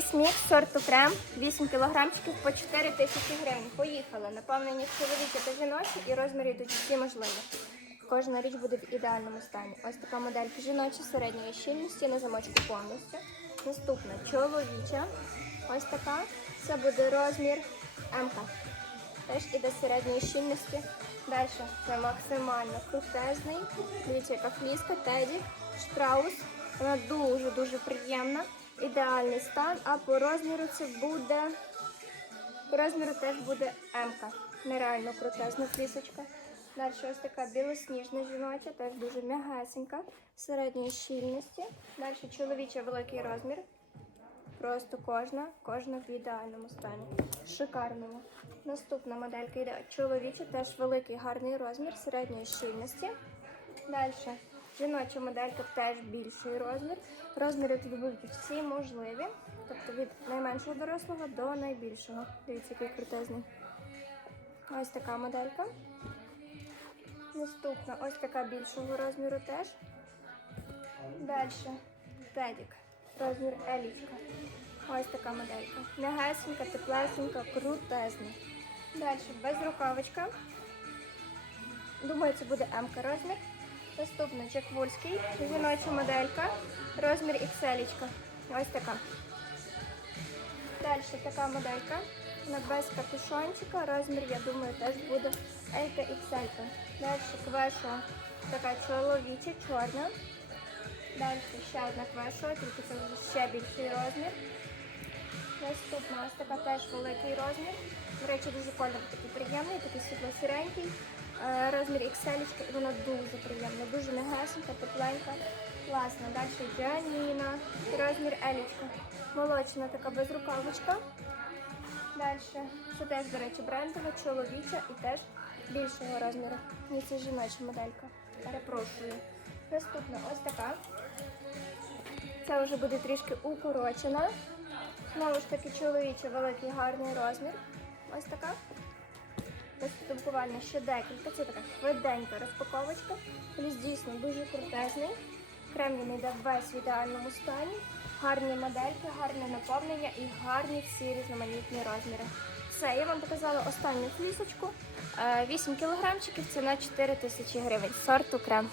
Смік сорту крем 8 кілограмчиків по 4 тисячі гривень. Поїхали. Наповнені чоловічі та жіночі і розміри йдуть всі можливі. Кожна річ буде в ідеальному стані. Ось така моделька жіноча середньої щільності на замочку повністю. Наступна чоловіча. Ось така. Це буде розмір МК. Теж іде середньої щільності. Далі це максимально крутезний. Дивіться, яка фліска, теді, штраус. Вона дуже-дуже приємна. Ідеальний стан, а по розміру це буде. По розміру теж буде М-ка. Нереально крутезна флісочка. Далі ось така білосніжна жіноча, теж дуже м'ягесенька, середньої щільності. Далі чоловічий великий розмір. Просто кожна, кожна в ідеальному стані. Шикарному. Наступна моделька йде чоловіча, теж великий гарний розмір середньої щільності. Далі жіноча моделька теж більший розмір. Розміри тут будуть всі можливі. Тобто від найменшого дорослого до найбільшого. Дивіться, який крутезний. Ось така моделька. Наступна ось така більшого розміру теж. Далі тедік. Розмір елічка. Ось така моделька. Мягесенька, теплесенька, крутезна. Далі безрукавочка. Думаю, це буде М-ка розмір. Наступна Чеквульський, жіноча моделька. Розмір XL. Ось така. Далі така моделька. Вона без капюшончика. Розмір, я думаю, теж буде Елька XL. Далі квеша така чоловіча, чорна. Далі ще одна квеша, тільки це ще більший розмір. Наступна ось така теж великий розмір. До речі, дуже колір такий приємний, такий світло-сіренький. Е, Розмір XL, вона дуже приємна, дуже м'ягесенька, тепленька, класна. Далі Джаніна, розмір Елічка. Молочна така безрукавочка. Далі. Це теж, до речі, брендова, чоловіча і теж більшого розміру. Ні, це жіноча моделька. Перепрошую. Наступна ось така. Це вже буде трішки укорочена. Знову ж таки, чоловічий великий гарний розмір. Ось така. Ось тупування ще декілька. Це така швиденька розпаковочка. Плюс дійсно дуже крутезний. Крем він йде весь в ідеальному стані. Гарні модельки, гарне наповнення і гарні всі різноманітні розміри. Все, я вам показала останню флісочку. Е, 8 кілограмчиків, ціна 4 тисячі гривень. Сорту крем.